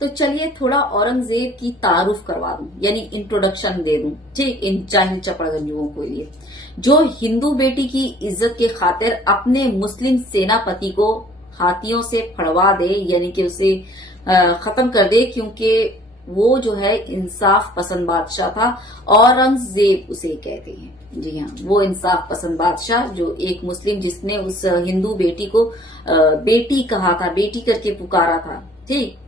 तो चलिए थोड़ा औरंगजेब की तारुफ करवा दूं, यानी इंट्रोडक्शन दे दूं, ठीक, इन जाहिल चपड़गंजुओं के लिए, जो हिंदू बेटी की इज्जत के खातिर अपने मुस्लिम सेनापति को हाथियों से फड़वा दे, यानी कि उसे खत्म कर दे, क्योंकि वो जो है इंसाफ पसंद बादशाह था। औरंगजेब उसे कहते हैं। जी हाँ, वो इंसाफ पसंद बादशाह, जो एक मुस्लिम जिसने उस हिंदू बेटी को बेटी कहा था, बेटी करके पुकारा था, ठीक,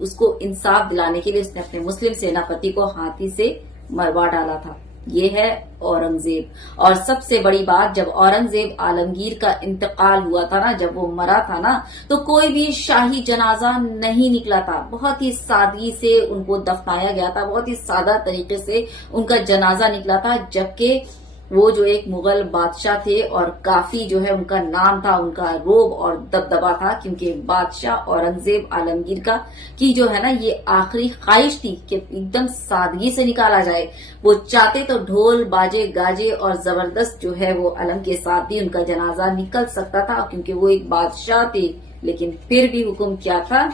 उसको इंसाफ दिलाने के लिए उसने अपने मुस्लिम सेनापति को हाथी से मरवा डाला था। ये है औरंगजेब। और सबसे बड़ी बात, जब औरंगजेब आलमगीर का इंतकाल हुआ था ना, जब वो मरा था ना, तो कोई भी शाही जनाजा नहीं निकला था। बहुत ही सादगी से उनको दफनाया गया था, बहुत ही सादा तरीके से उनका जनाजा निकला था, जबकि वो जो एक मुगल बादशाह थे और काफी जो है उनका नाम था, उनका रोब और दबदबा था, क्योंकि बादशाह औरंगजेब आलमगीर का की जो है ना ये आखिरी ख्वाहिश थी कि एकदम सादगी से निकाला जाए। वो चाहते तो ढोल बाजे गाजे और जबरदस्त जो है वो अलम के साथ ही उनका जनाजा निकल सकता था, क्योंकि वो एक बादशाह थे। लेकिन फिर भी हुक्म क्या था?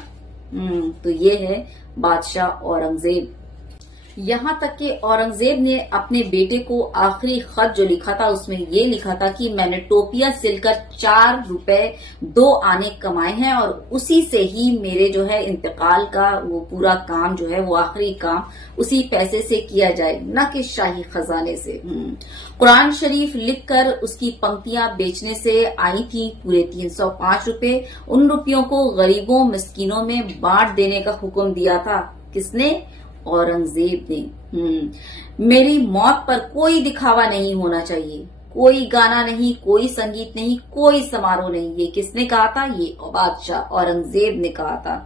तो ये है बादशाह औरंगजेब। यहाँ तक कि औरंगजेब ने अपने बेटे को आखिरी खत जो लिखा था, उसमें ये लिखा था कि मैंने टोपियां सिलकर 4 रुपए 2 आने कमाए हैं, और उसी से ही मेरे जो है इंतकाल का वो पूरा काम जो है, वो आखिरी काम उसी पैसे से किया जाए, न कि शाही खजाने से। कुरान शरीफ लिखकर उसकी पंक्तियां बेचने से आई थी पूरे 305 रुपए। उन रुपयों को गरीबों मिस्किनों में बांट देने का हुक्म दिया था। किसने? औरंगजेब ने। मेरी मौत पर कोई दिखावा नहीं होना चाहिए, कोई गाना नहीं, कोई संगीत नहीं, कोई समारोह नहीं। ये किसने कहा था? ये बादशाह औरंगजेब ने कहा था।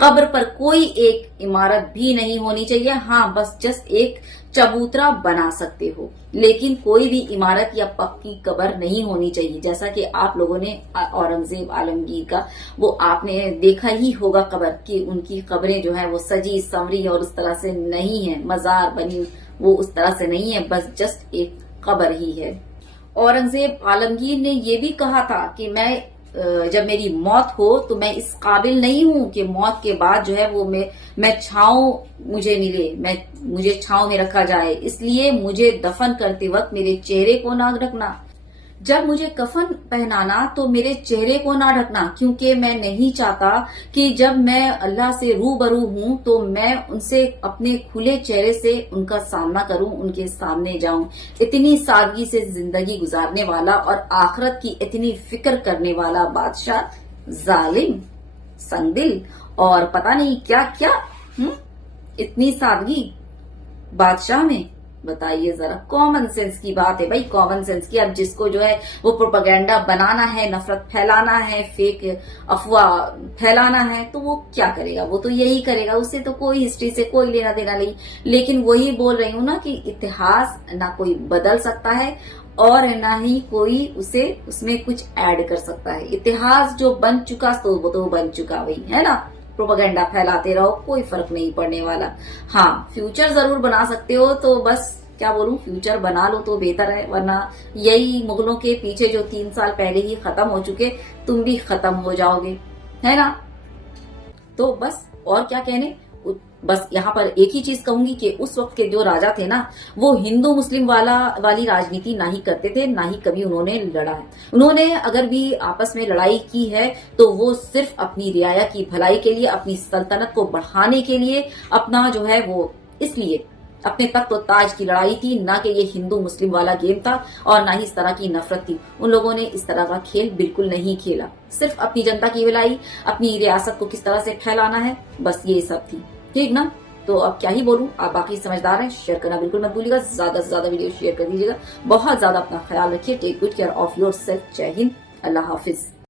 कब्र पर कोई एक इमारत भी नहीं होनी चाहिए। हाँ, बस जस्ट एक चबूतरा बना सकते हो, लेकिन कोई भी इमारत या पक्की कब्र नहीं होनी चाहिए। जैसा कि आप लोगों ने औरंगजेब आलमगीर का वो आपने देखा ही होगा कब्र, कि उनकी कब्रें जो है वो सजी संवरी और उस तरह से नहीं है, मजार बनी वो उस तरह से नहीं है, बस जस्ट एक कब्र ही है। औरंगजेब आलमगीर ने ये भी कहा था कि जब मेरी मौत हो तो मैं इस काबिल नहीं हूं कि मौत के बाद जो है वो मैं छांव मुझे मिले, मुझे छांव में रखा जाए, इसलिए मुझे दफन करते वक्त मेरे चेहरे को ना ढकना। जब मुझे कफन पहनाना तो मेरे चेहरे को ना ढकना, क्योंकि मैं नहीं चाहता कि जब मैं अल्लाह से रूबरू हूं तो मैं उनसे अपने खुले चेहरे से उनका सामना करूं, उनके सामने जाऊं। इतनी सादगी से जिंदगी गुजारने वाला और आखिरत की इतनी फिक्र करने वाला बादशाह, जालिम, संगदिल और पता नहीं क्या क्या। इतनी सादगी बादशाह में, बताइए जरा। कॉमन सेंस की बात है भाई, कॉमन सेंस की। अब जिसको जो है वो प्रोपेगेंडा बनाना है, नफरत फैलाना है, फेक अफवाह फैलाना है, तो वो क्या करेगा? वो तो यही करेगा, उससे तो कोई हिस्ट्री से कोई लेना देना नहीं। लेकिन वही बोल रही हूं ना कि इतिहास ना कोई बदल सकता है और ना ही कोई उसमें कुछ ऐड कर सकता है। इतिहास जो बन चुका तो वो तो बन चुका भाई, है ना। प्रोपेगेंडा फैलाते रहो, कोई फर्क नहीं पड़ने वाला। हाँ, फ्यूचर जरूर बना सकते हो, तो बस क्या बोलूं, फ्यूचर बना लो तो बेहतर है, वरना यही मुगलों के पीछे जो 3 साल पहले ही खत्म हो चुके, तुम भी खत्म हो जाओगे, है ना। तो बस और क्या कहने, बस यहाँ पर एक ही चीज कहूंगी कि उस वक्त के जो राजा थे ना, वो हिंदू मुस्लिम वाली राजनीति ना ही करते थे, ना ही कभी उन्होंने लड़ा है। उन्होंने अगर भी आपस में लड़ाई की है तो वो सिर्फ अपनी रियाया की भलाई के लिए, अपनी सल्तनत को बढ़ाने के लिए, अपना जो है वो इसलिए अपने तख्त और ताज की लड़ाई थी, ना कि ये हिंदू मुस्लिम वाला गेम था, और ना ही इस तरह की नफरत थी। उन लोगों ने इस तरह का खेल बिल्कुल नहीं खेला। सिर्फ अपनी जनता की भलाई, अपनी रियासत को किस तरह से फैलाना है, बस ये सब थी, ठीक ना। तो अब क्या ही बोलूं, आप बाकी समझदार हैं। शेयर करना बिल्कुल मत भूलिएगा, ज्यादा से ज्यादा वीडियो शेयर कर दीजिएगा। बहुत ज्यादा अपना ख्याल रखिए। Take good care of yourself. जय हिंद, अल्लाह हाफिज।